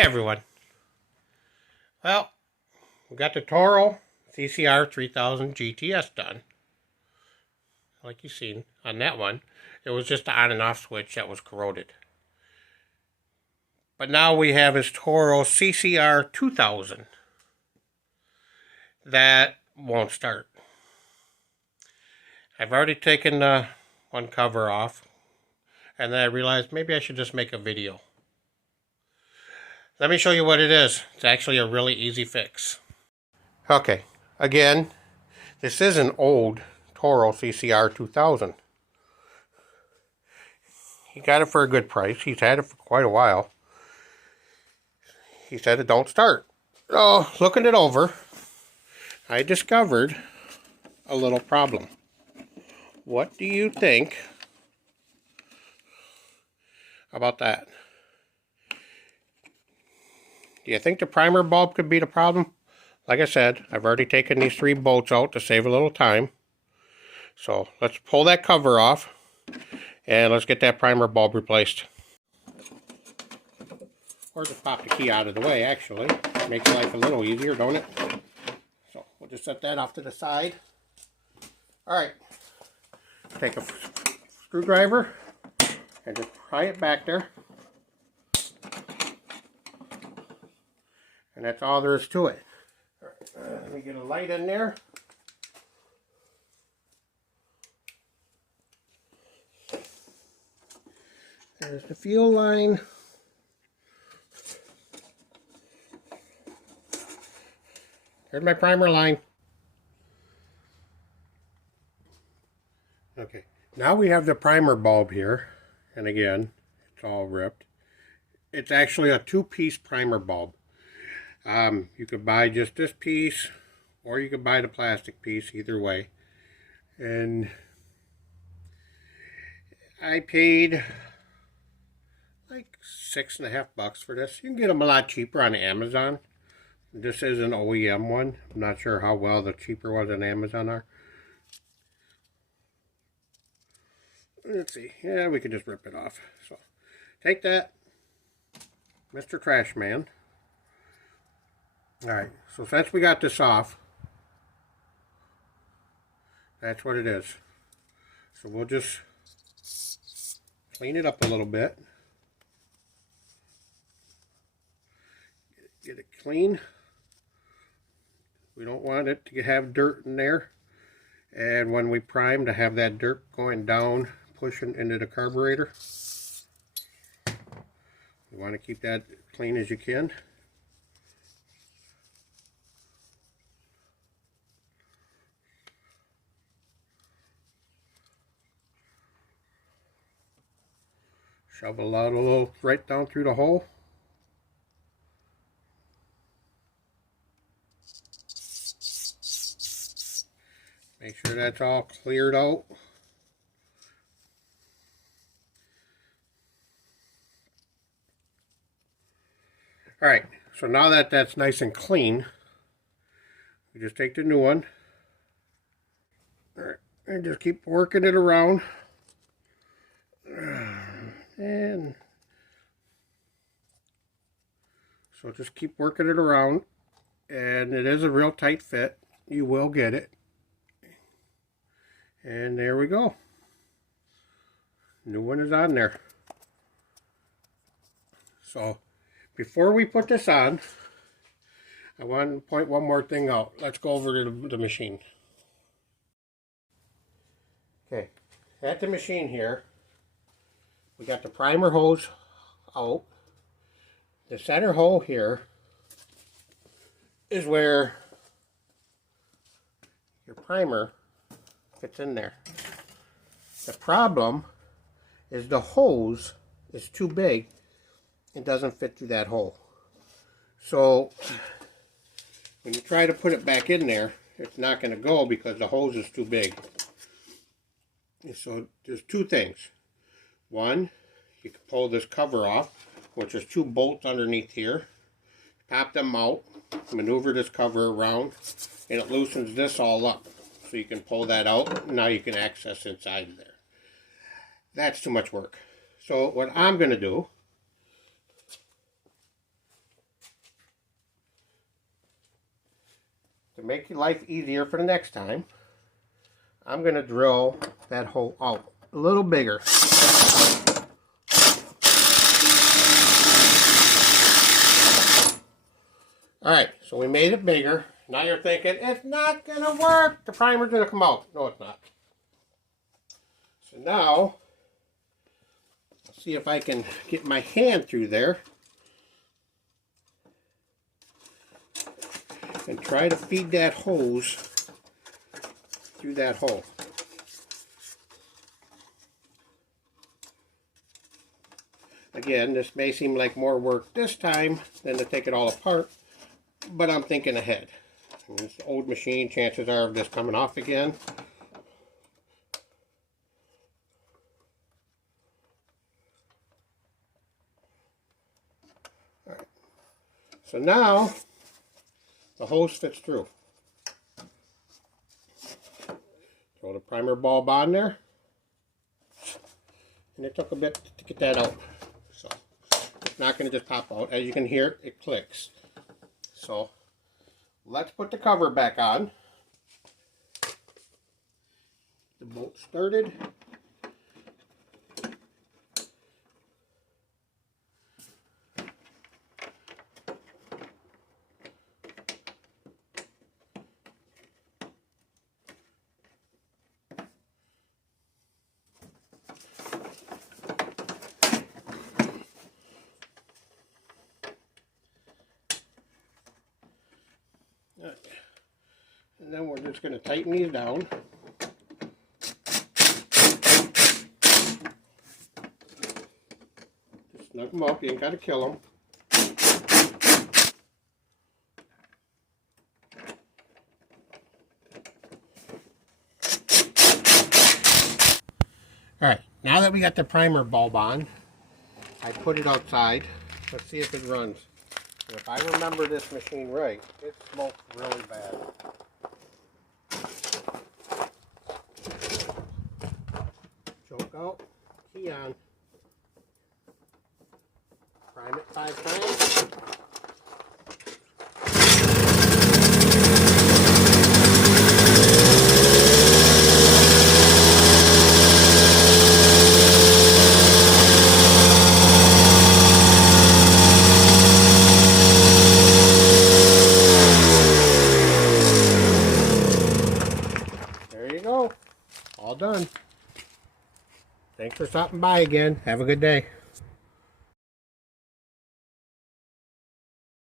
Hey everyone. Well, we got the Toro CCR2000 GTS done. Like you've seen on that one, it was just the on and off switch that was corroded. But now we have his Toro CCR2000 that won't start. I've already taken one cover off, and then I realized maybe I should just make a video. Let me show you what it is. It's actually a really easy fix. Okay, again, this is an old Toro CCR2000. He got it for a good price. He's had it for quite a while. He said it don't start. So, looking it over, I discovered a little problem. What do you think about that? Do you think the primer bulb could be the problem? Like I said, I've already taken these 3 bolts out to save a little time. So let's pull that cover off and let's get that primer bulb replaced. Or just pop the key out of the way, actually. Makes life a little easier, don't it? So we'll just set that off to the side. Alright. Take a screwdriver and just pry it back there. And that's all there is to it. Alright, let me get a light in there. There's the fuel line. There's my primer line. Okay, now we have the primer bulb here. And again, it's all ripped. It's actually a 2-piece primer bulb. You could buy just this piece, or you could buy the plastic piece, either way. And I paid like $6.50 for this. You can get them a lot cheaper on Amazon. This is an OEM one. I'm not sure how well the cheaper ones on Amazon are. Let's see. Yeah, we could just rip it off. So, take that, Mr. Trash Man. Alright, so since we got this off, that's what it is. So we'll just clean it up a little bit. Get it clean. We don't want it to have dirt in there. And when we prime, to have that dirt going down, pushing into the carburetor. You want to keep that clean as you can. Shovel out a little right down through the hole. Make sure that's all cleared out. Alright, so now that that's nice and clean, we just take the new one. Alright, and just keep working it around. And so just keep working it around, and it is a real tight fit. You will get it. And there we go. New one is on there. So before we put this on, I want to point one more thing out. Let's go over to the machine. Okay, at the machine here, we got the primer hose out. The center hole here is where your primer fits in there. The problem is the hose is too big. It doesn't fit through that hole. So when you try to put it back in there, it's not going to go because the hose is too big. And so there's 2 things. One, you can pull this cover off, which is 2 bolts underneath here. Pop them out, maneuver this cover around, and it loosens this all up. So you can pull that out, and now you can access inside of there. That's too much work. So what I'm going to do to make your life easier for the next time, I'm going to drill that hole out a little bigger. Alright, so we made it bigger. Now you're thinking, it's not going to work. The primer's going to come out. No, it's not. So now, let's see if I can get my hand through there and try to feed that hose through that hole. Again, this may seem like more work this time than to take it all apart, but I'm thinking ahead. It's an old machine, chances are of this coming off again. All right. So now the hose fits through. Throw the primer bulb on there, and it took a bit to get that out. So it's not going to just pop out. As you can hear, it clicks. So let's put the cover back on. The bolt started. And then we're just going to tighten these down. Just snug them up, you ain't got to kill them. Alright, now that we got the primer bulb on, I put it outside. Let's see if it runs. And if I remember this machine right, it smokes really bad. Choke out, key on. Prime it 5 times. There you go. All done. Thanks for stopping by again. Have a good day.